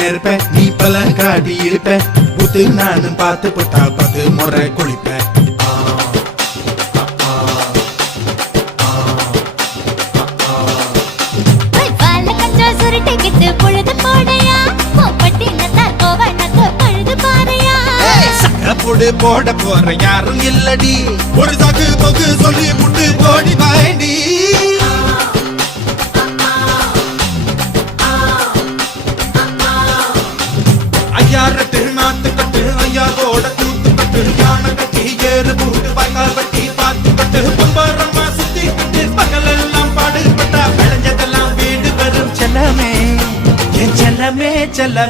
நெருப்பேன் நீ பல காட்டி இருப்பேன் புத்து நானும் பார்த்து புட்டா 10 முறை குளிப்பேன் போட போற யாரும் இல்லடி ஒரு சாக்கு போக்கு சொல்லி புட்டு போடி பாயண்டி ஐயாரத்து நாத்து கட்டு ஐயாவோட கூத்து கட்டு யானை கட்டி ஏறு பூட்டு பாய்க்கால் வட்டி பார்த்து கட்டு பம்பரமா சுத்தி கட்டு பகலெல்லாம் பாடுபட்டா விளைஞ்சதெல்லாம் வீடு வரும் செல்லமே என் செல்லமே செல்ல